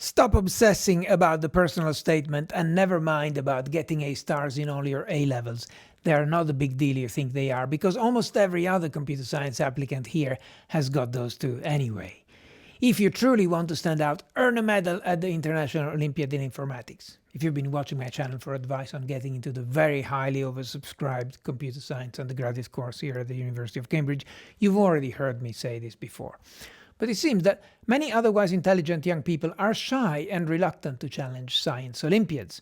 Stop obsessing about the personal statement and never mind about getting A stars in all your A levels. They are not the big deal you think they are, because almost every other computer science applicant here has got those too anyway. If you truly want to stand out, earn a medal at the International Olympiad in Informatics. If you've been watching my channel for advice on getting into the very highly oversubscribed computer science undergraduate course here at the University of Cambridge, you've already heard me say this before. But it seems that many otherwise intelligent young people are shy and reluctant to challenge science Olympiads.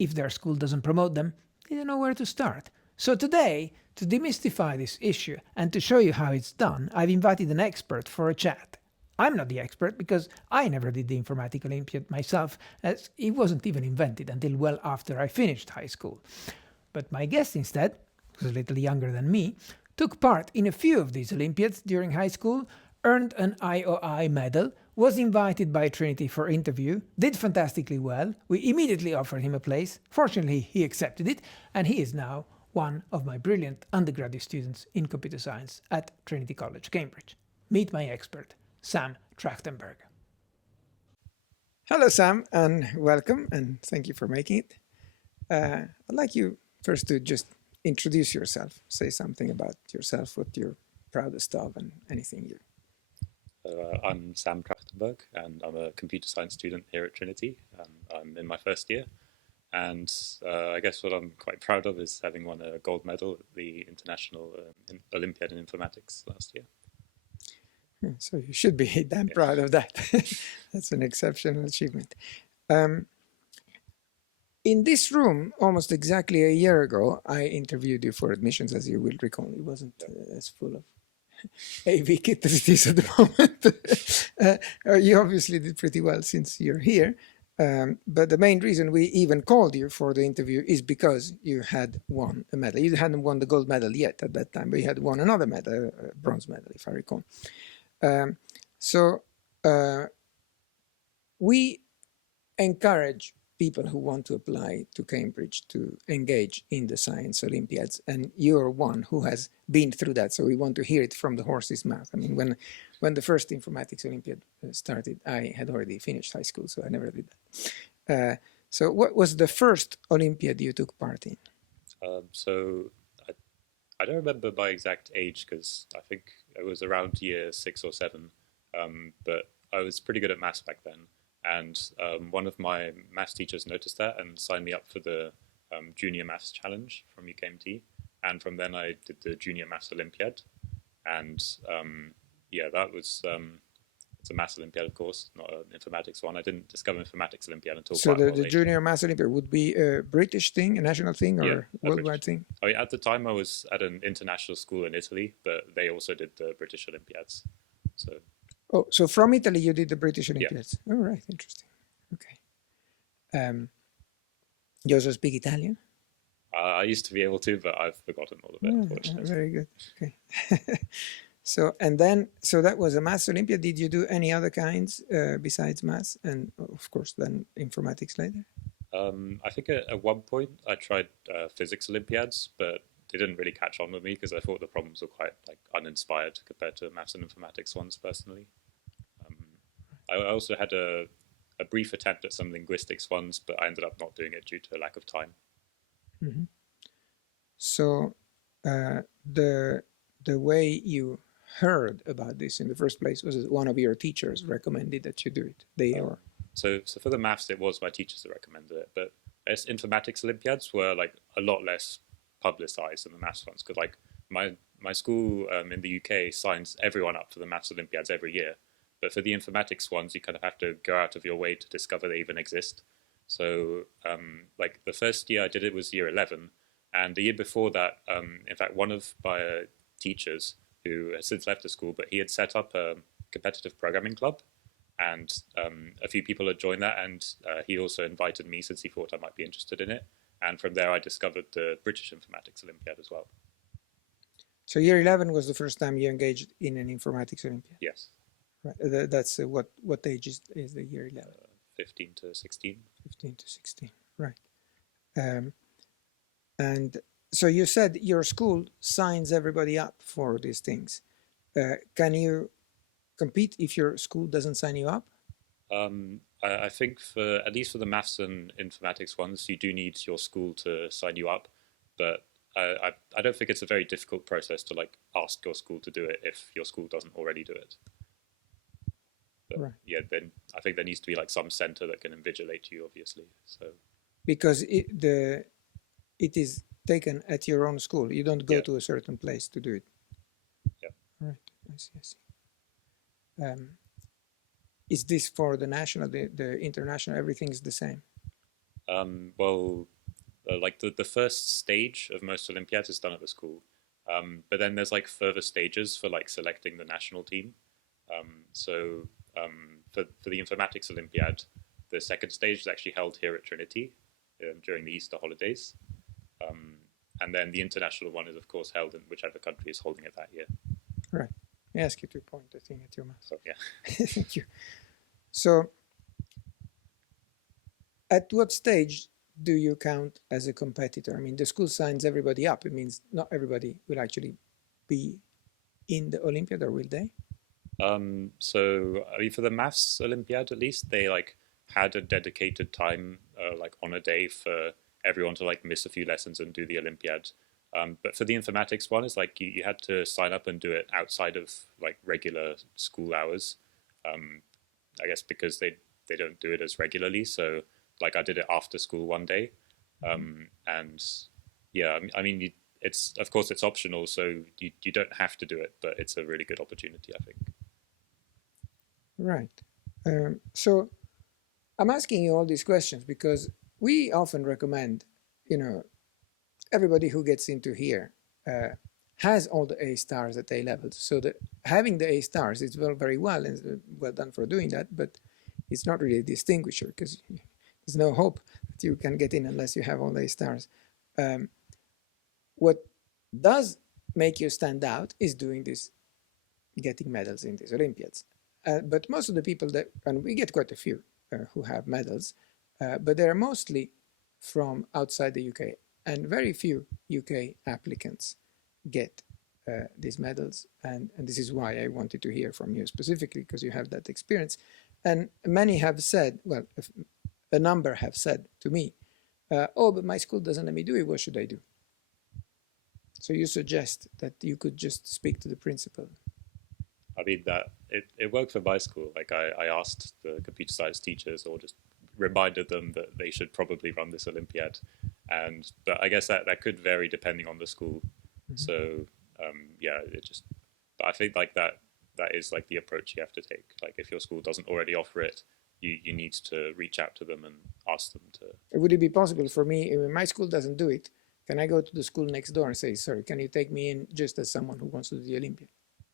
If their school doesn't promote them, they don't know where to start. So today, to demystify this issue and to show you how it's done, I've invited an expert for a chat. I'm not the expert because I never did the Informatics Olympiad myself, as it wasn't even invented until well after I finished high school. But my guest instead, who's a little younger than me, took part in a few of these Olympiads during high school, earned an IOI medal, was invited by Trinity for interview, did fantastically well, we immediately offered him a place, fortunately he accepted it, and he is now one of my brilliant undergraduate students in computer science at Trinity College, Cambridge. Meet my expert, Sam Trajtenberg. Hello Sam, and welcome, and thank you for making it. I'd like you first to just introduce yourself, say something about yourself, what you're proudest of, and anything you... I'm Sam Trajtenberg, and I'm a computer science student here at Trinity. I'm in my first year, and I guess what I'm quite proud of is having won a gold medal at the International Olympiad in Informatics last year. So you should be damn proud of that. That's an exceptional achievement. In this room, almost exactly a year ago, I interviewed you for admissions, as you will recall. It wasn't as full of AV kit as it is at the moment. You obviously did pretty well since you're here. But the main reason we even called you for the interview is because you had won a medal. You hadn't won the gold medal yet at that time, but you had won another medal, a bronze medal, if I recall. We encourage people who want to apply to Cambridge to engage in the science Olympiads, and you're one who has been through that, so we want to hear it from the horse's mouth. I mean, when the first Informatics Olympiad started, I had already finished high school, so I never did that. So what was the first Olympiad you took part in? So I don't remember my exact age, because I think it was around year 6 or 7, but I was pretty good at maths back then. And one of my maths teachers noticed that and signed me up for the junior maths challenge from UKMT. And from then I did the junior maths Olympiad. And yeah, that was, it's a maths Olympiad, of course, not an informatics one. I didn't discover Informatics Olympiad until so quite a while the later. junior maths Olympiad would be a British thing, a national thing, or worldwide thing? I mean, at the time I was at an international school in Italy, but they also did the British Olympiads. So. Oh, so from Italy you did the British Olympiads. Yeah. Oh, right, interesting. Okay. You also speak Italian? I used to be able to, but I've forgotten all of it, unfortunately. Very good. Okay. So that was a maths Olympiad. Did you do any other kinds besides maths, and of course then informatics later? I think at one point I tried physics Olympiads, but they didn't really catch on with me because I thought the problems were quite uninspired compared to maths and informatics ones personally. I also had a brief attempt at some linguistics ones, but I ended up not doing it due to a lack of time. Mm-hmm. So the way you heard about this in the first place was one of your teachers recommended that you do it. So for the maths, it was my teachers that recommended it, but informatics Olympiads were a lot less publicized than the maths ones, because my school in the UK signs everyone up for the maths Olympiads every year. But for the informatics ones, you kind of have to go out of your way to discover they even exist. So the first year I did it was year 11. And the year before that, in fact, one of my teachers, who has since left the school, but he had set up a competitive programming club. And a few people had joined that. And he also invited me since he thought I might be interested in it. And from there, I discovered the British Informatics Olympiad as well. So year 11 was the first time you engaged in an Informatics Olympiad? Yes. Right. That's what age is the year 11? 15 to 16. 15 to 16, right. And so you said your school signs everybody up for these things. Can you compete if your school doesn't sign you up? I think for at least for the maths and informatics ones, you do need your school to sign you up, but I don't think it's a very difficult process to like ask your school to do it if your school doesn't already do it. But Right. yeah, then I think there needs to be like some center that can invigilate you, obviously. So Because it is taken at your own school. You don't go yeah, to a certain place to do it. yeah. Right. I see. I see. Is this for the national, the international? Everything's the same. Well, like the first stage of most Olympiads is done at the school, but then there's like further stages for like selecting the national team. So for the Informatics Olympiad, the second stage is actually held here at Trinity during the Easter holidays. And then the international one is, of course, held in whichever country is holding it that year. Right. I ask you to point the thing at your mouth. So, yeah. Thank you. So, at what stage do you count as a competitor? I mean, the school signs everybody up. It means not everybody will actually be in the Olympiad, or will they? So I mean, for the maths Olympiad, at least they like had a dedicated time, like on a day for everyone to like miss a few lessons and do the Olympiad. But for the informatics one, it's like you had to sign up and do it outside of like regular school hours. I guess because they don't do it as regularly. So like I did it after school one day, and yeah, I mean it's of course it's optional, so you don't have to do it, but it's a really good opportunity, I think. Right. So I'm asking you all these questions because we often recommend, you know, everybody who gets into here has all the A stars at A levels. So that having the A stars is very well and well done for doing that, but it's not really a distinguisher because there's no hope that you can get in unless you have all the A stars. What does make you stand out is doing this, getting medals in these Olympiads. But most of the people that, and we get quite a few who have medals, but they're mostly from outside the UK, and very few UK applicants get these medals. And this is why I wanted to hear from you specifically, because you have that experience. And many have said, well, a number have said to me, oh, but my school doesn't let me do it. What should I do? So you suggest that you could just speak to the principal. I mean that it worked for my school. Like I asked the computer science teachers, or just reminded them that they should probably run this Olympiad, and but I guess that could vary depending on the school. Mm-hmm. So yeah, it just. But I think like that is like the approach you have to take. Like if your school doesn't already offer it, you need to reach out to them and ask them to. Would it be possible for me, if my school doesn't do it, can I go to the school next door and say, sorry, can you take me in just as someone who wants to do the Olympiad?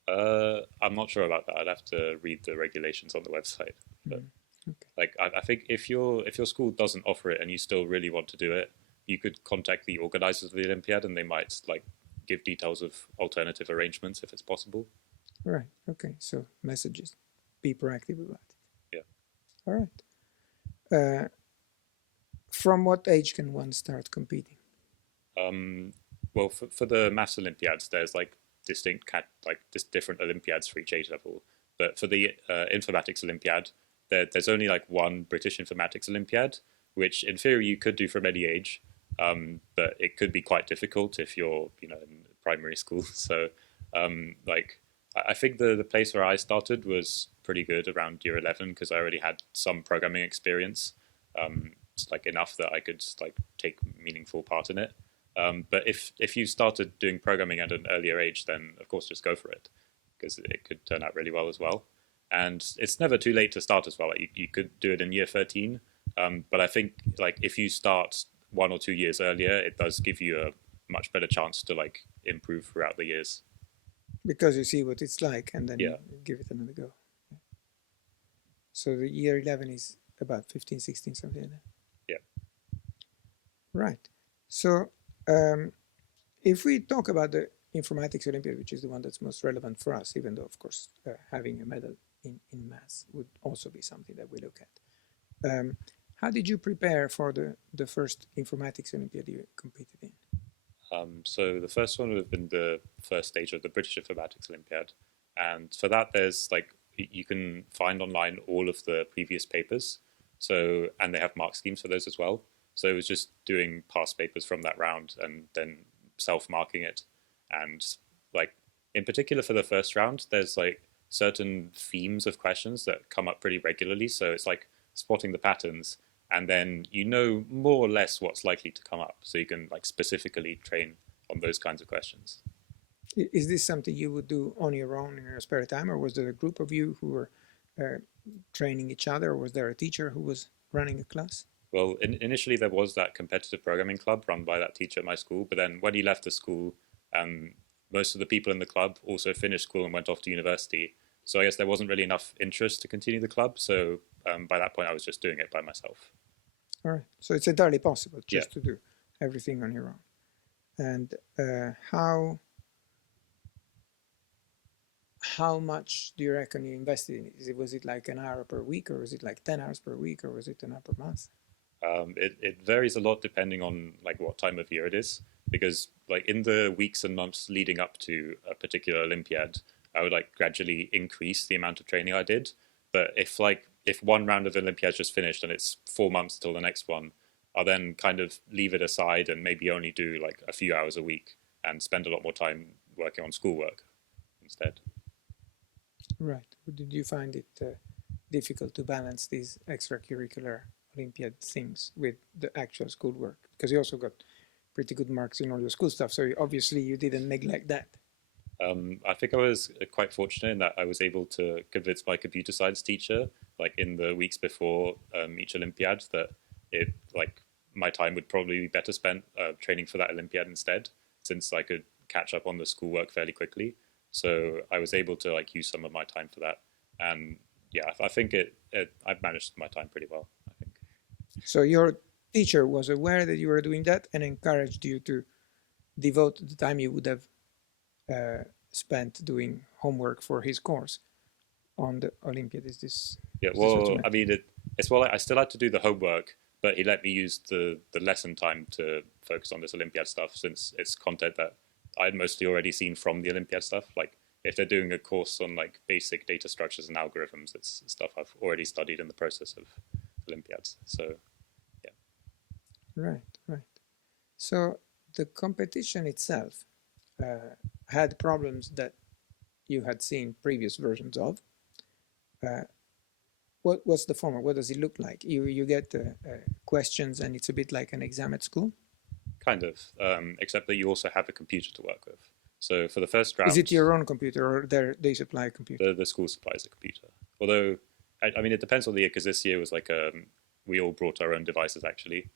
I'm not sure about that. I'd have to read the regulations on the website. But okay. Like I think if your school doesn't offer it and you still really want to do it, you could contact the organizers of the Olympiad and they might like give details of alternative arrangements if it's possible. Right. Okay. So messages. Be proactive about it. Yeah. All right. From what age can one start competing? Well, for the maths Olympiads, there's like different Olympiads for each age level. But for the Informatics Olympiad, there's only like one British Informatics Olympiad, which in theory you could do from any age, but it could be quite difficult if you're in primary school. So like I think the place where I started was pretty good around year 11 because I already had some programming experience, like enough that I could like take meaningful part in it. But if you started doing programming at an earlier age, then of course just go for it because it could turn out really well as well. And it's never too late to start as well. Like you could do it in year 13, but I think like if you start 1 or 2 years earlier, it does give you a much better chance to like improve throughout the years. Because you see what it's like, and then yeah. you give it another go. So the year 11 is about 15, 16, something like that. Yeah. Right. So if we talk about the Informatics Olympiad, which is the one that's most relevant for us, even though, of course, having a medal in maths would also be something that we look at. How did you prepare for the first Informatics Olympiad you competed in? So the first one would have been the first stage of the British Informatics Olympiad. And for that, there's like, you can find online all of the previous papers. So, and they have mark schemes for those as well. So it was just doing past papers from that round and then self-marking it. And like in particular for the first round, there's like certain themes of questions that come up pretty regularly. So it's like spotting the patterns, and then you know more or less what's likely to come up. So you can like specifically train on those kinds of questions. Is this something you would do on your own in your spare time, or was there a group of you who were training each other, or was there a teacher who was running a class? Well, initially there was that competitive programming club run by that teacher at my school, but then when he left the school, um, most of the people in the club also finished school and went off to university. So I guess there wasn't really enough interest to continue the club. So by that point, I was just doing it by myself. All right. So it's entirely possible just Yeah. to do everything on your own. And how much do you reckon you invested in it? Was it like an hour per week, or was it like 10 hours per week, or was it an hour per month? It varies a lot depending on like what time of year it is, because like in the weeks and months leading up to a particular Olympiad, I would like gradually increase the amount of training I did. But if one round of the Olympiad just finished and it's 4 months till the next one, I'll then kind of leave it aside and maybe only do like a few hours a week and spend a lot more time working on schoolwork instead. Right. Did you find it difficult to balance these extracurricular Olympiad things with the actual schoolwork? Because you also got pretty good marks in all your school stuff, so obviously you didn't neglect that. I think I was quite fortunate in that I was able to convince my computer science teacher, like in the weeks before each Olympiad, that it like my time would probably be better spent training for that Olympiad instead, since I could catch up on the schoolwork fairly quickly. So I was able to like use some of my time for that, and yeah, I think I've managed my time pretty well, I think. So your teacher was aware that you were doing that and encouraged you to devote the time you would have spent doing homework for his course on the Olympiad. Is this? Yeah, Is this what you well, meant? I mean, it's well, I still had to do the homework, but he let me use the lesson time to focus on this Olympiad stuff, since it's content that I'd mostly already seen from the Olympiad stuff. Like if they're doing a course on like basic data structures and algorithms, it's stuff I've already studied in the process of Olympiads. So yeah. Right, right. So the competition itself had problems that you had seen previous versions of. What's the format? What does it look like? You get questions, and it's a bit like an exam at school. Kind of, except that you also have a computer to work with. So for the first round, Is it your own computer, or they supply a computer? the school supplies a computer. Although, I mean, it depends on the year, because this year was like we all brought our own devices actually.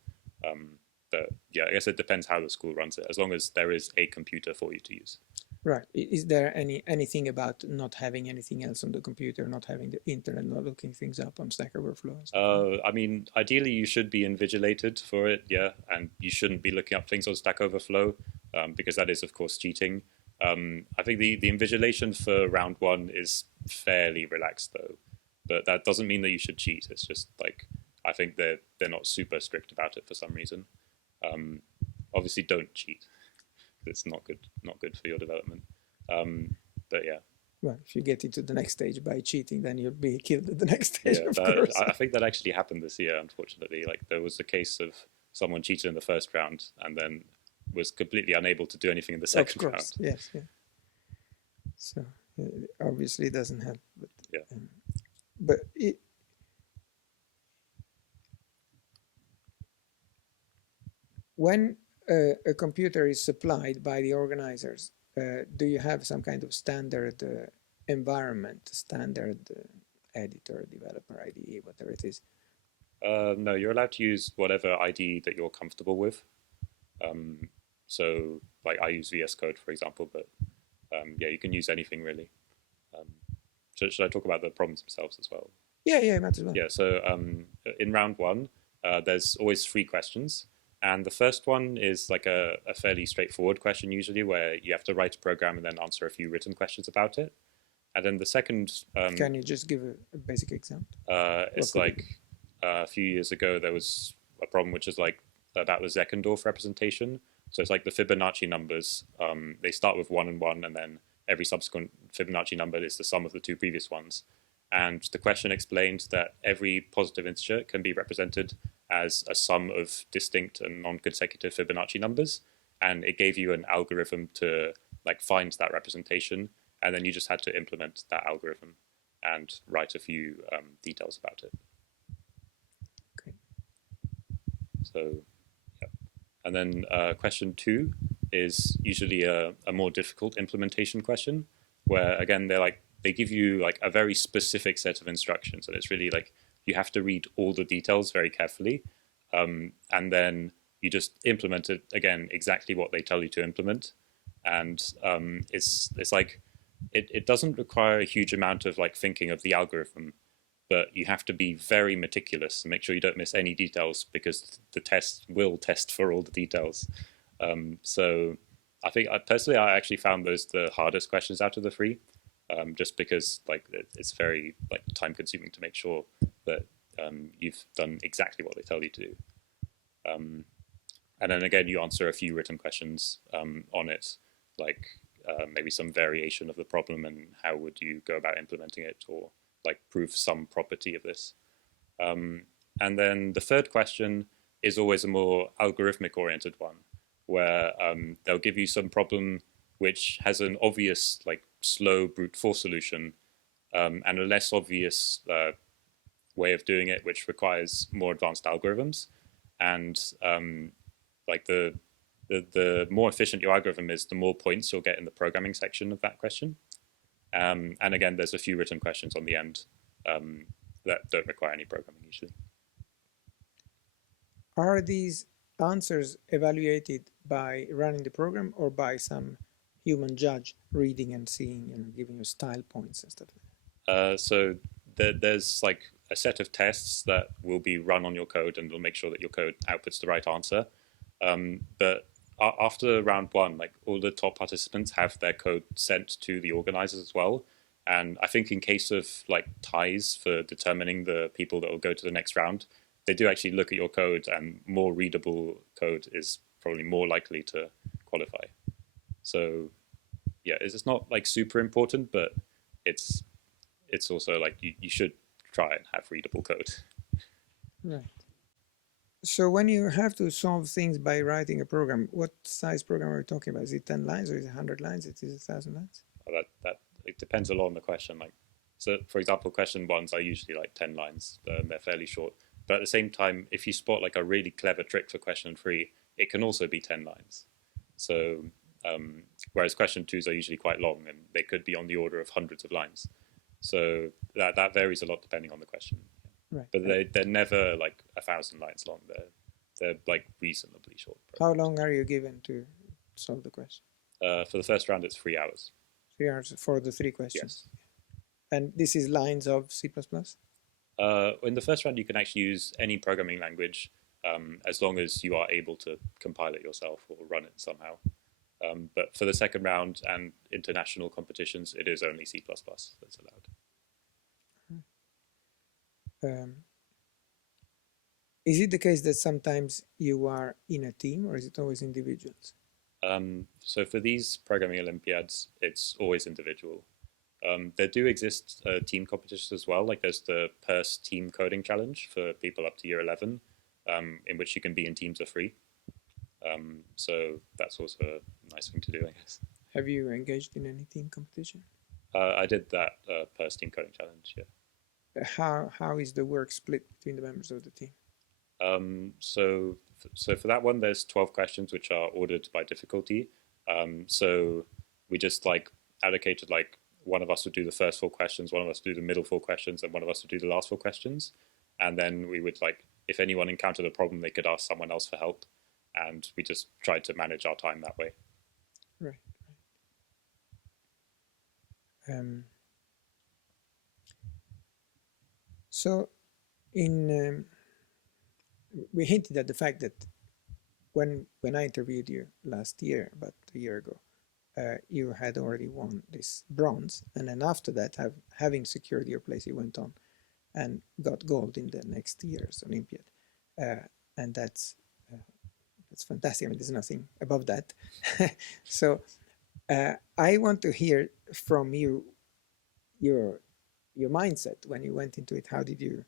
But yeah, I guess it depends how the school runs it, as long as there is a computer for you to use. Right. Is there anything about not having anything else on the computer, not having the internet, not looking things up on Stack Overflow? I mean, ideally you should be invigilated for it, yeah, and you shouldn't be looking up things on Stack Overflow, because that is, of course, cheating. I think the invigilation for round one is fairly relaxed, though, but that doesn't mean that you should cheat. It's just like I think they're not super strict about it for some reason. Obviously, don't cheat. It's not good for your development. But yeah. Well, if you get into the next stage by cheating, then you'll be killed at the next stage, Yeah, of course. I think that actually happened this year, unfortunately. Like there was a case of someone cheated in the first round and then was completely unable to do anything in the second Of course, round. yes, yeah. So obviously it doesn't help. But, Yeah. But when a computer is supplied by the organizers, do you have some kind of standard environment, standard editor, developer IDE, whatever it is? No, you're allowed to use whatever IDE that you're comfortable with. So, like I use VS Code, for example, but yeah, you can use anything really. Should I talk about the problems themselves as well? Yeah, might as well. Yeah, so in round one, there's always 3 questions. And the first one is like a fairly straightforward question usually, where you have to write a program and then answer a few written questions about it. And then the second... Can you just give a basic example? It's like a few years ago, there was a problem which is like about the Zeckendorf representation. So it's like the Fibonacci numbers. They start with 1 and 1, and then every subsequent Fibonacci number is the sum of the 2 previous ones. and the question explained that every positive integer can be represented as a sum of distinct and non-consecutive Fibonacci numbers, and it gave you an algorithm to like find that representation, and then you just had to implement that algorithm and write a few details about it. Okay. So, yeah. And then question 2 is usually a more difficult implementation question, where again they give you like a very specific set of instructions, and it's really like you have to read all the details very carefully, and then you just implement it again exactly what they tell you to implement, and it's like it doesn't require a huge amount of like thinking of the algorithm, but you have to be very meticulous and make sure you don't miss any details, because the test will test for all the details. So I think personally I actually found those the hardest questions out of the 3, just because like it's very like time consuming to make sure that you've done exactly what they tell you to do. And then again, you answer a few written questions on it, like maybe some variation of the problem and how would you go about implementing it, or like prove some property of this. And then the third question is always a more algorithmic oriented one, where they'll give you some problem which has an obvious like slow brute force solution, and a less obvious way of doing it, which requires more advanced algorithms. And like the more efficient your algorithm is, the more points you'll get in the programming section of that question. And again, there's a few written questions on the end that don't require any programming usually. Are these answers evaluated by running the program or by some human judge reading and seeing and giving you style points and stuff like that? So there's like a set of tests that will be run on your code, and they'll make sure that your code outputs the right answer. But after round 1, like all the top participants have their code sent to the organizers as well. And I think in case of like ties for determining the people that will go to the next round, they do actually look at your code, and more readable code is probably more likely to qualify. So yeah, it's not like super important, but it's also like you should try and have readable code. Right. So when you have to solve things by writing a program, what size program are we talking about? Is it 10 lines or is it 100 lines? Is it 1,000 lines? Well, that it depends a lot on the question. Like, so for example, question 1s are usually like 10 lines, and they're fairly short. But at the same time, if you spot like a really clever trick for question 3, it can also be 10 lines. So whereas question 2s are usually quite long, and they could be on the order of hundreds of lines. So that varies a lot depending on the question. Right. But they're never like 1,000 lines long. They're like reasonably short. How long are you given to solve the question? For the first round, it's 3 hours. 3 hours for the 3 questions. Yes. And this is lines of C++? In the first round, you can actually use any programming language, as long as you are able to compile it yourself or run it somehow. But for the second round and international competitions, it is only C++ that's allowed. Is it the case that sometimes you are in a team, or is it always individuals? So for these programming Olympiads, it's always individual. There do exist team competitions as well, like there's the PERS Team Coding Challenge for people up to year 11, in which you can be in teams of 3. So that's also a nice thing to do, I guess. Have you engaged in any team competition? I did that PERS Team Coding Challenge, yeah. How is the work split between the members of the team? So for that one, there's 12 questions which are ordered by difficulty. So we just like allocated like one of us would do the first 4 questions, one of us would do the middle 4 questions, and one of us would do the last 4 questions. And then we would like, if anyone encountered a problem, they could ask someone else for help. And we just tried to manage our time that way. Right. So we hinted at the fact that when I interviewed you last year, about a year ago, you had already won this bronze, and then after that, having secured your place, you went on and got gold in the next year's Olympiad, and that's fantastic. I mean, there's nothing above that. So I want to hear from you your your mindset when you went into it? How did you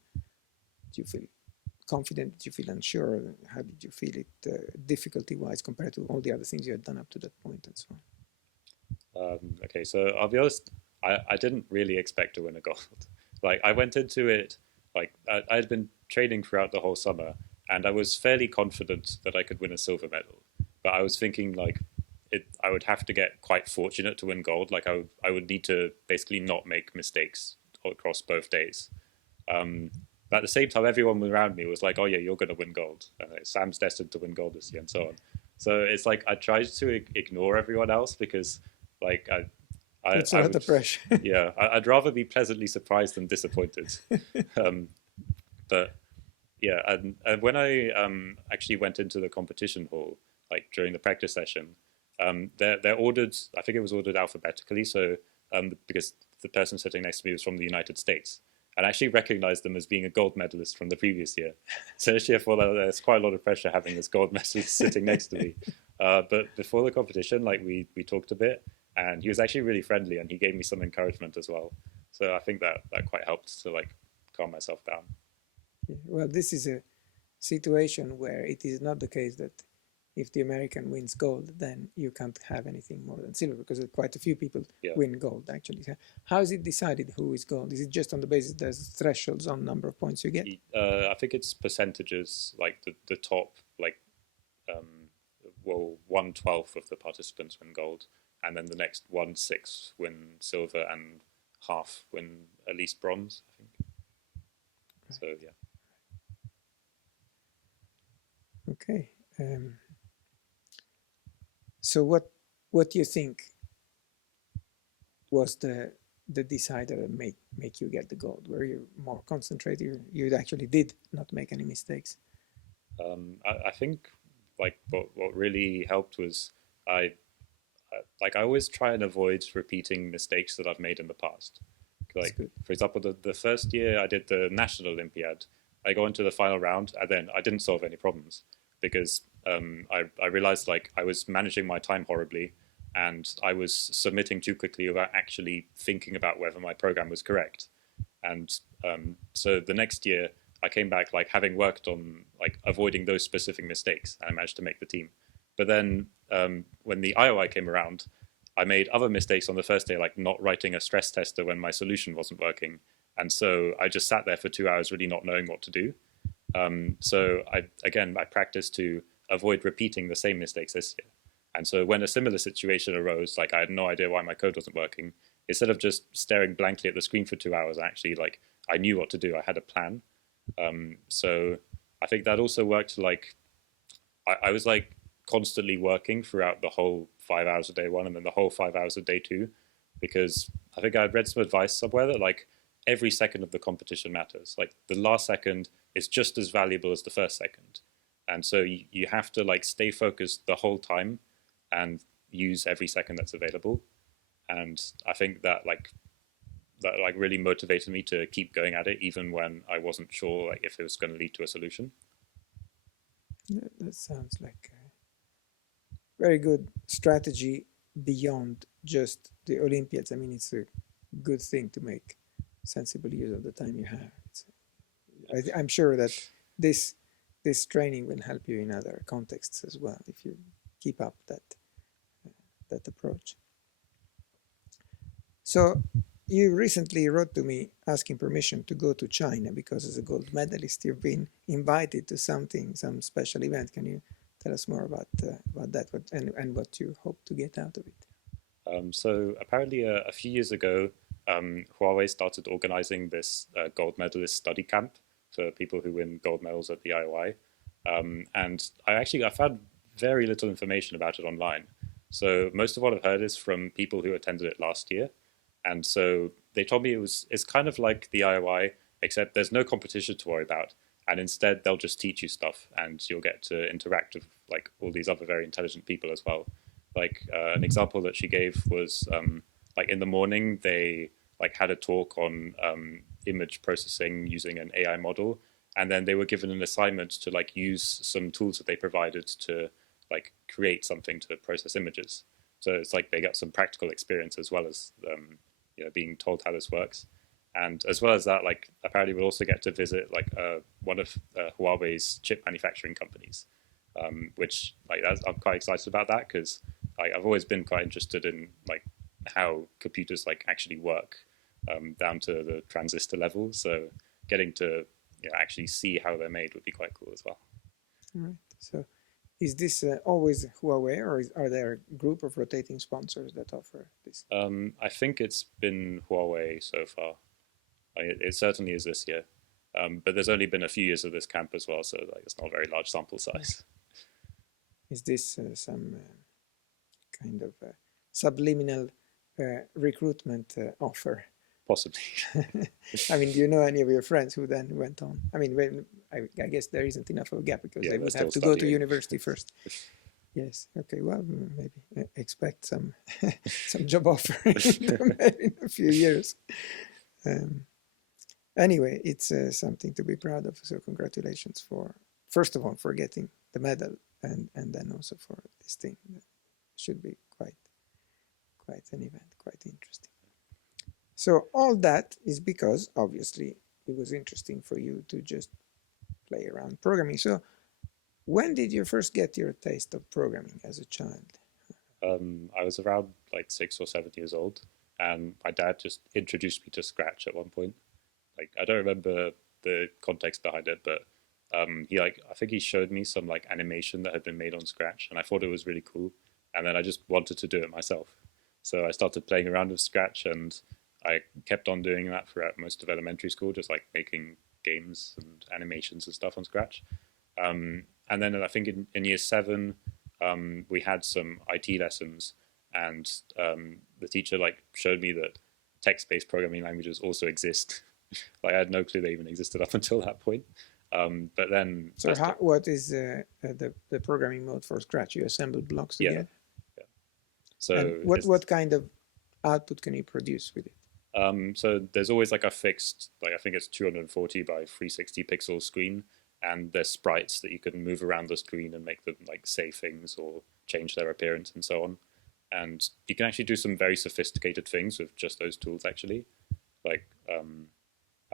feel confident? Did you feel unsure? How did you feel it difficulty-wise compared to all the other things you had done up to that point and so on? Okay, so I'll be honest, I didn't really expect to win a gold. Like I went into it, like I had been training throughout the whole summer, and I was fairly confident that I could win a silver medal. But I was thinking like I would have to get quite fortunate to win gold. Like I would need to basically not make mistakes across both days. But at the same time, everyone around me was like, "Oh yeah, you're going to win gold. Sam's destined to win gold this year," and so on. So it's like I tried to ignore everyone else because, like, It's a lot of pressure. yeah, I'd rather be pleasantly surprised than disappointed. But yeah, and when I actually went into the competition hall, like during the practice session, they're ordered. I think it was ordered alphabetically, so because the person sitting next to me was from the United States, and I actually recognized them as being a gold medalist from the previous year. So actually, I thought that there's quite a lot of pressure having this gold medalist sitting next to me. But before the competition, like we talked a bit, and he was actually really friendly, and he gave me some encouragement as well. So I think that quite helped to like calm myself down. Yeah. Well, this is a situation where it is not the case that if the American wins gold, then you can't have anything more than silver, because quite a few people win gold actually. How is it decided who is gold? Is it just on the basis there's thresholds on number of points you get? I think it's percentages, like the top, like, well, 1/12 of the participants win gold, and then the next 1/6 win silver, and half win at least bronze, I think. Right. So yeah. Okay. So what do you think was the decider that make you get the gold? Were you more concentrated? You actually did not make any mistakes. I think like what really helped was I always try and avoid repeating mistakes that I've made in the past. Like for example, the first year I did the National Olympiad, I go into the final round and then I didn't solve any problems because I realized like I was managing my time horribly and I was submitting too quickly without actually thinking about whether my program was correct. And so the next year I came back like having worked on like avoiding those specific mistakes, and I managed to make the team. But then when the IOI came around, I made other mistakes on the first day, like not writing a stress tester when my solution wasn't working. And so I just sat there for 2 hours really not knowing what to do. So I practiced to avoid repeating the same mistakes this year. And so when a similar situation arose, like I had no idea why my code wasn't working, instead of just staring blankly at the screen for 2 hours, actually like I knew what to do. I had a plan. So I think that also worked. Like I was like constantly working throughout the whole 5 hours a day one and then the whole 5 hours a day two, because I think I had read some advice somewhere that like every second of the competition matters. Like the last second is just as valuable as the first second. And so you have to like stay focused the whole time and use every second that's available. And I think that really motivated me to keep going at it, even when I wasn't sure like if it was going to lead to a solution. Yeah, that sounds like a very good strategy beyond just the Olympiads. I mean, it's a good thing to make sensible use of the time you have. I'm sure that this training will help you in other contexts as well if you keep up that approach. So you recently wrote to me asking permission to go to China because as a gold medalist you've been invited to some special event. Can you tell us more about that and what you hope to get out of it? So apparently a few years ago, Huawei started organizing this gold medalist study camp for people who win gold medals at the IOI. And I found very little information about it online. So most of what I've heard is from people who attended it last year. And so they told me it's kind of like the IOI, except there's no competition to worry about. And instead, they'll just teach you stuff and you'll get to interact with like all these other very intelligent people as well. Like an example that she gave was like in the morning, they like had a talk on image processing using an AI model. And then they were given an assignment to like use some tools that they provided to like create something to process images. So it's like they got some practical experience as well as being told how this works. And as well as that, like apparently we'll also get to visit like one of Huawei's chip manufacturing companies, which like I'm quite excited about that because like I've always been quite interested in like how computers like actually work down to the transistor level. So getting to actually see how they're made would be quite cool as well. All right. So is this always Huawei, or are there a group of rotating sponsors that offer this? I think it's been Huawei so far. It certainly is this year. But there's only been a few years of this camp as well, so like it's not a very large sample size. Is this some kind of subliminal recruitment offer? Possibly. I mean, do you know any of your friends who then went on? I mean, I guess there isn't enough of a gap because they would have to go to university first. Yes. Okay. Well, maybe expect some some job offer in a few years. Anyway, it's something to be proud of. So congratulations for, first of all, for getting the medal, and then also for this thing. It should be quite an event, quite interesting. So all that is because obviously it was interesting for you to just play around programming. So when did you first get your taste of programming as a child? I was around like 6 or 7 years old, and my dad just introduced me to Scratch at one point. Like I don't remember the context behind it, but I think he showed me some like animation that had been made on Scratch, and I thought it was really cool. And then I just wanted to do it myself. So I started playing around with Scratch, and I kept on doing that throughout most of elementary school, just like making games and animations and stuff on Scratch. And then I think in year 7, we had some IT lessons, and the teacher like showed me that text-based programming languages also exist. Like I had no clue they even existed up until that point. But then, so what is the programming mode for Scratch? You assemble blocks together. Yeah. So and what kind of output can you produce with it? So there's always like a fixed, like I think it's 240 by 360 pixel screen, and there's sprites that you can move around the screen and make them like say things or change their appearance and so on. And you can actually do some very sophisticated things with just those tools actually. Like I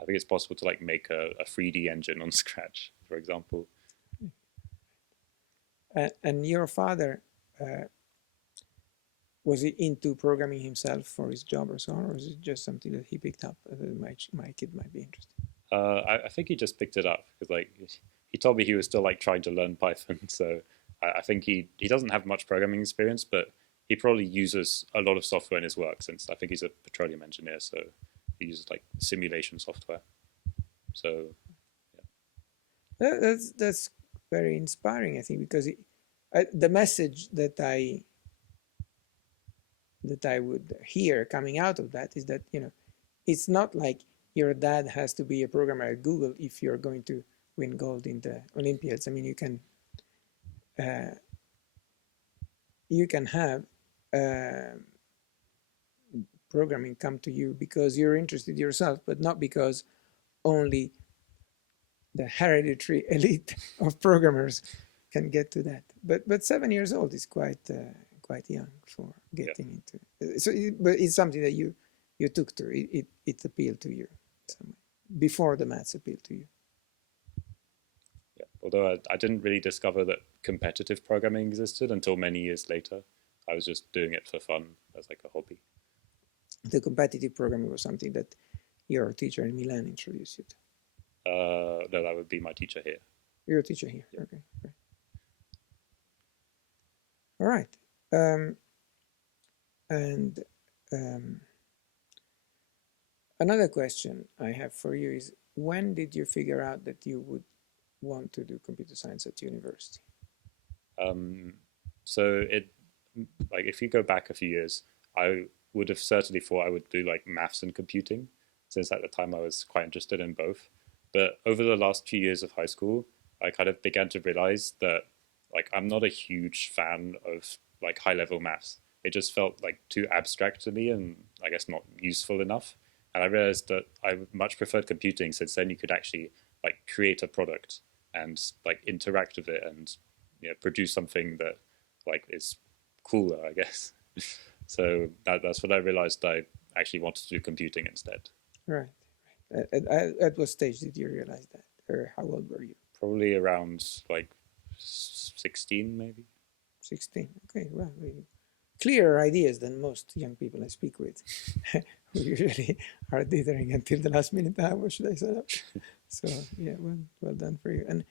think it's possible to like make a 3D engine on Scratch, for example. And your father, was he into programming himself for his job or so on, or is it just something that he picked up that my kid might be interested? I think he just picked it up because like he told me he was still like trying to learn Python. So I think he doesn't have much programming experience, but he probably uses a lot of software in his work since I think he's a petroleum engineer. So he uses like simulation software. So yeah. That's very inspiring, I think, because the message that I would hear coming out of that is that, you know, it's not like your dad has to be a programmer at Google if you're going to win gold in the Olympiads. I mean, you can have programming come to you because you're interested yourself, but not because only the hereditary elite of programmers can get to that. But 7 years old is quite young for getting into it. So, but it's something that you took to. It appealed to you before the maths appealed to you. Yeah, although I didn't really discover that competitive programming existed until many years later. I was just doing it for fun as like a hobby. The competitive programming was something that your teacher in Milan introduced you to. No, that would be my teacher here. Your teacher here. Yeah. Okay. Great. All right. Another question I have for you is, when did you figure out that you would want to do computer science at university? So like if you go back a few years, I would have certainly thought I would do like maths and computing, since at the time I was quite interested in both. But over the last few years of high school, I kind of began to realize that like I'm not a huge fan of like high level maths. It just felt like too abstract to me and I guess not useful enough. And I realized that I much preferred computing, since then you could actually like create a product and like interact with it and produce something that like is cooler, I guess. So that's when I realized I actually wanted to do computing instead. Right. At what stage did you realize that, or how old were you? Probably around like 16, maybe. 16. Okay, well, clearer ideas than most young people I speak with, who usually are dithering until the last minute. What should I set up? So yeah, well done for you. And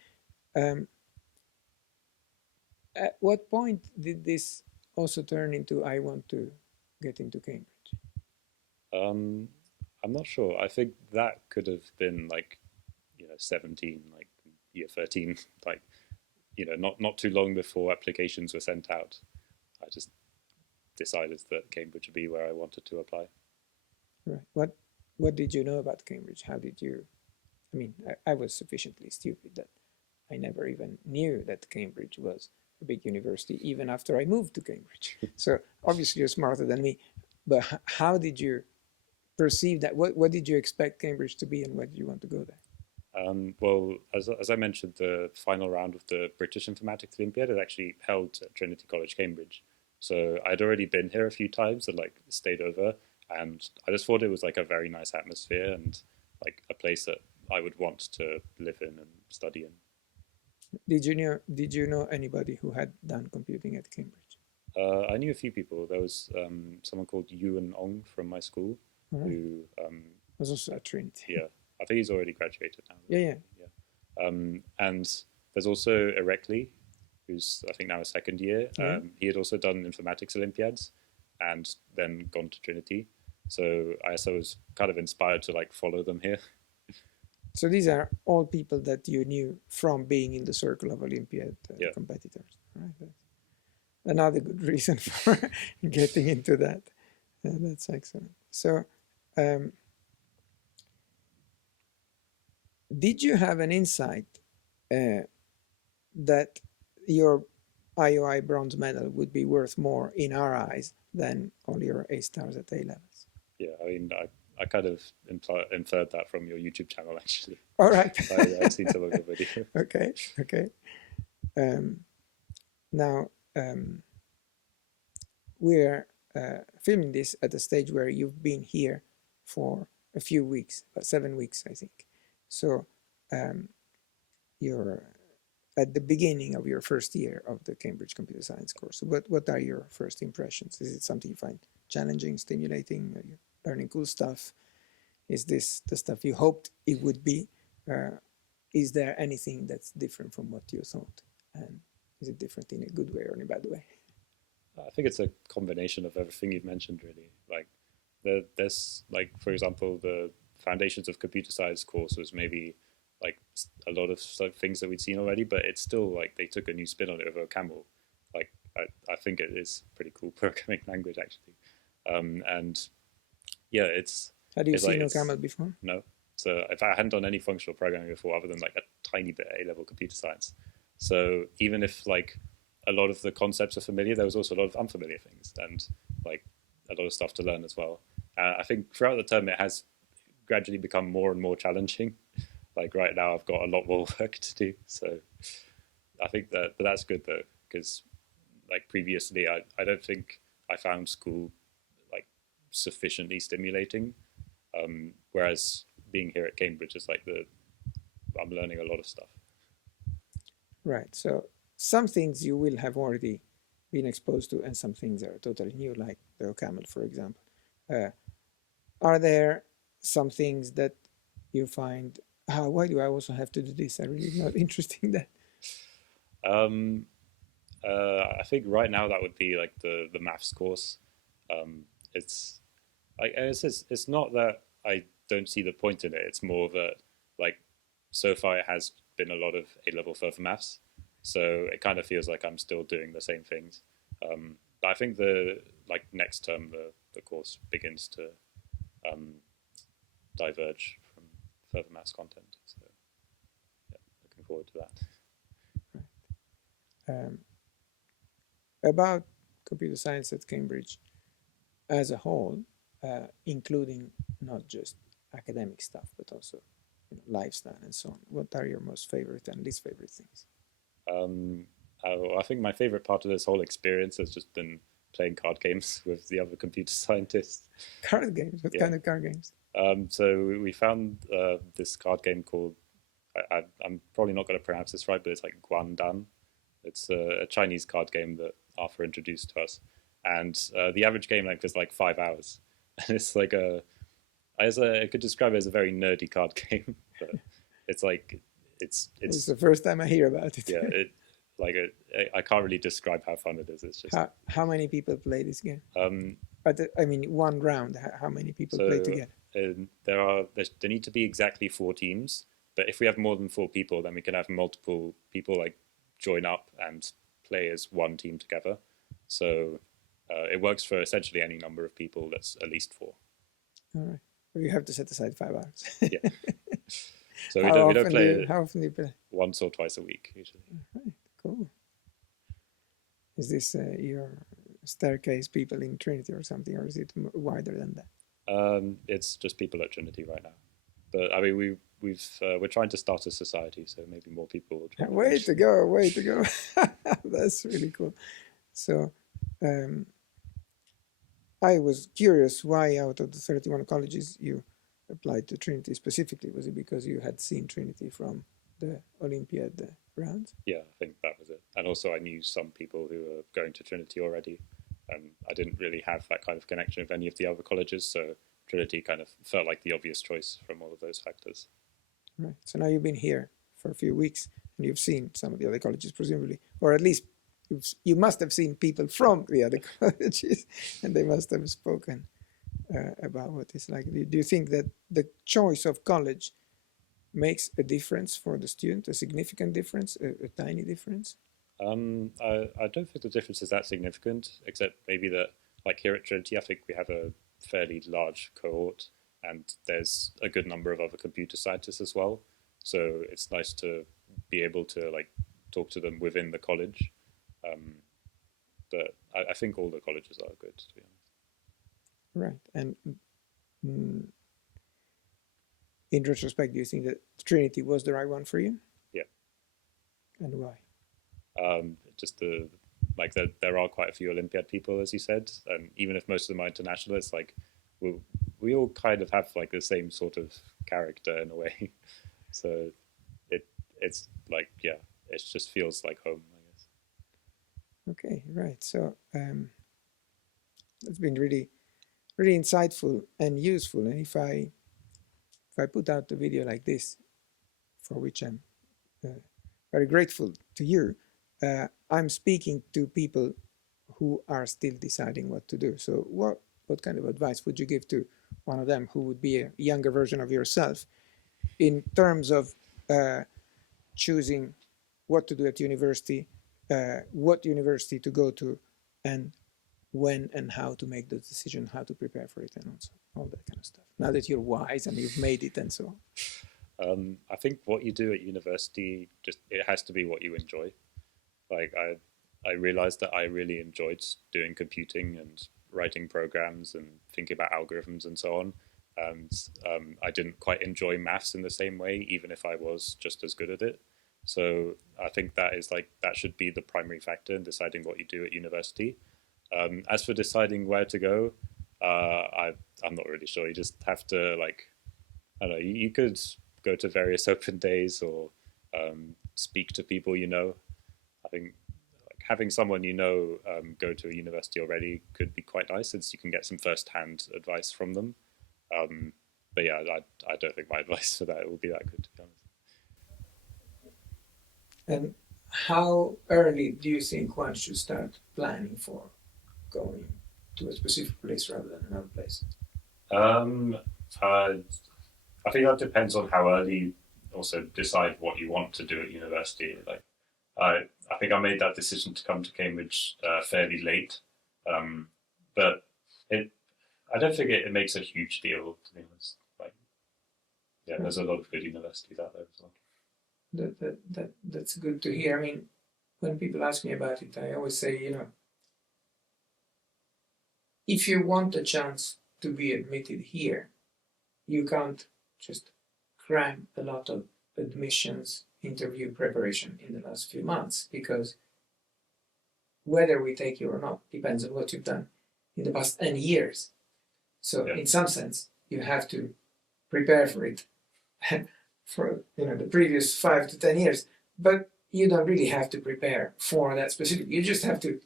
at what point did this also turn into I want to get into Cambridge? I'm not sure. I think that could have been like, 17, like year 13, like, not too long before applications were sent out. I just decided that Cambridge would be where I wanted to apply. Right. What did you know about Cambridge? How did you? I mean, I was sufficiently stupid that I never even knew that Cambridge was a big university, even after I moved to Cambridge. So obviously you're smarter than me. But how did you perceive that? What did you expect Cambridge to be, and why did you want to go there? Well, as I mentioned, the final round of the British Informatics Olympiad is actually held at Trinity College, Cambridge. So I'd already been here a few times and like stayed over, and I just thought it was like a very nice atmosphere and like a place that I would want to live in and study in. Did you know anybody who had done computing at Cambridge? I knew a few people. There was someone called Yuan Ong from my school who was also at Trinity. Yeah, I think he's already graduated now. Yeah. And there's also Erekli, who's I think now a second year. He had also done Informatics Olympiads and then gone to Trinity. So I was kind of inspired to like follow them here. So these are all people that you knew from being in the circle of Olympiad competitors. Right. That's another good reason for getting into that. That's excellent. So did you have an insight that your IOI bronze medal would be worth more in our eyes than all your A stars at A levels? Yeah, I mean, I kind of inferred that from your YouTube channel, actually. All right. I've seen some of the video. Okay. Now, we're filming this at a stage where you've been here for a few weeks, 7 weeks, I think. So you're at the beginning of your first year of the Cambridge Computer Science course. So what are your first impressions? Is it something you find challenging, stimulating? Are you learning cool stuff? Is this the stuff you hoped it would be? Is there anything that's different from what you thought? And is it different in a good way or in a bad way? I think it's a combination of everything you've mentioned, really. Like, there's, like, for example, the Foundations of Computer Science course was maybe, like, a lot of things that we'd seen already, but it's still, like, they took a new spin on it with OCaml. Like, I think it is a pretty cool programming language, actually. And, yeah, it's... Had you seen OCaml before? No. So if I hadn't done any functional programming before, other than, like, a tiny bit of A-level computer science. So even if, like, a lot of the concepts are familiar, there was also a lot of unfamiliar things and like a lot of stuff to learn as well. I think throughout the term it has gradually become more and more challenging. Like right now I've got a lot more work to do. So I think that's good though, because like previously I don't think I found school like sufficiently stimulating. Whereas being here at Cambridge is like I'm learning a lot of stuff. Right. So some things you will have already been exposed to, and some things are totally new, like the OCaml, for example. Are there some things that you find, why do I also have to do this? I'm really not interested in that. I think right now that would be like the maths course. It's like it's not that I don't see the point in it. It's more that like so far it has been a lot of A-level further maths. So it kind of feels like I'm still doing the same things. But I think the next term the course begins to diverge from further maths content. So yeah, looking forward to that. About computer science at Cambridge as a whole, including not just academic stuff, but also lifestyle and so on. What are your most favorite and least favorite things? I think my favorite part of this whole experience has just been playing card games with the other computer scientists. Card games? What kind of card games? So we found this card game called, I'm probably not going to pronounce this right, but it's like Guandan. It's a Chinese card game that Arthur introduced to us. And the average game length is like 5 hours. And it's like I could describe it as a very nerdy card game. But it's like, it's the first time I hear about it. Yeah, I can't really describe how fun it is. It's just how many people play this game? I mean, one round. How many people play together? There need to be exactly 4 teams. But if we have more than 4 people, then we can have multiple people like join up and play as one team together. So it works for essentially any number of people. That's at least 4. All right. Well, you have to set aside 5 hours. Yeah. So we don't play how often do you play? Once or twice a week usually. All right. Cool. Is this your staircase people in Trinity or something, or is it wider than that? It's just people at Trinity right now. But I mean, we're trying to start a society, so maybe more people will join. Way to go! That's really cool. So, I was curious why out of the 31 colleges you applied to Trinity specifically. Was it because you had seen Trinity from the Olympiad rounds? Yeah, I think that was it. And also I knew some people who were going to Trinity already, and I didn't really have that kind of connection with any of the other colleges, so Trinity kind of felt like the obvious choice from all of those factors. Right. So now you've been here for a few weeks and you've seen some of the other colleges, presumably, or at least you must have seen people from the other colleges, and they must have spoken about what it's like. Do you think that the choice of college makes a difference for the student, a significant difference, a tiny difference? I don't think the difference is that significant, except maybe that, like here at Trinity, I think we have a fairly large cohort, and there's a good number of other computer scientists as well. So it's nice to be able to like talk to them within the college. But I think all the colleges are good, to be honest. Right. And in retrospect, do you think that Trinity was the right one for you? Yeah. And why? Just there are quite a few Olympiad people, as you said, and even if most of them are internationalists, like we all kind of have like the same sort of character in a way. So it's like, yeah, it just feels like home, I guess. Okay, right. So it's been really, really insightful and useful. And if I put out a video like this, for which I'm very grateful to you, I'm speaking to people who are still deciding what to do. So what kind of advice would you give to one of them who would be a younger version of yourself in terms of choosing what to do at university, what university to go to, and when and how to make the decision, how to prepare for it, and also all that kind of stuff. Now that you're wise and you've made it and so on. I think what you do at university, it has to be what you enjoy. Like I realized that I really enjoyed doing computing and writing programs and thinking about algorithms and so on. And I didn't quite enjoy maths in the same way, even if I was just as good at it. So I think that should be the primary factor in deciding what you do at university. As for deciding where to go, I'm not really sure. You just have to I don't know, you could go to various open days or speak to people you know. I think having someone you know go to a university already could be quite nice, since you can get some first-hand advice from them. But yeah, I don't think my advice for that will be that good, to be honest. And how early do you think one should start planning for going to a specific place rather than another place? I think that depends on how early you also decide what you want to do at university. Like, I think I made that decision to come to Cambridge fairly late, but I don't think it makes a huge deal, to be honest. Like, yeah, there's a lot of good universities out there as well. That's good to hear. I mean, when people ask me about it, I always say, if you want a chance to be admitted here, you can't just cram a lot of admissions interview preparation in the last few months, because whether we take you or not depends on what you've done in the past N years. So in some sense, you have to prepare for it for the previous 5 to 10 years, but you don't really have to prepare for that specific. You just have to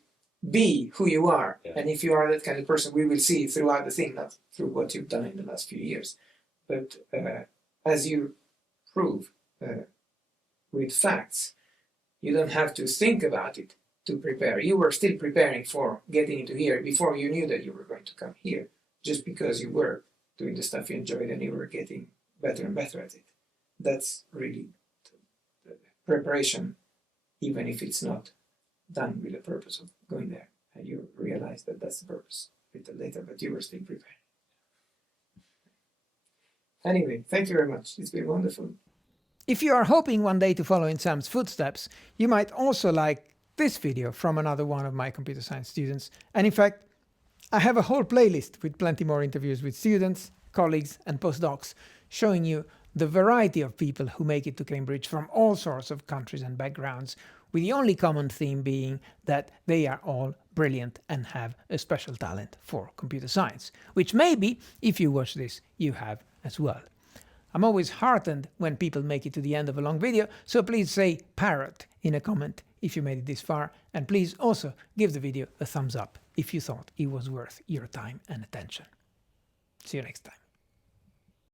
be who you are, and if you are that kind of person, we will see throughout the thing, not through what you've done in the last few years, but as you prove with facts, you don't have to think about it to prepare. You were still preparing for getting into here before you knew that you were going to come here, just because you were doing the stuff you enjoyed and you were getting better and better at it. That's really the preparation, even if it's not done with the purpose of going there. And you realize that that's the purpose a little later, but you were still preparing. Anyway, thank you very much. It's been wonderful. If you are hoping one day to follow in Sam's footsteps, you might also like this video from another one of my computer science students. And in fact, I have a whole playlist with plenty more interviews with students, colleagues and postdocs, showing you the variety of people who make it to Cambridge from all sorts of countries and backgrounds, with the only common theme being that they are all brilliant and have a special talent for computer science, which maybe, if you watch this, you have as well. I'm always heartened when people make it to the end of a long video, so please say parrot in a comment if you made it this far, and please also give the video a thumbs up if you thought it was worth your time and attention. See you next time.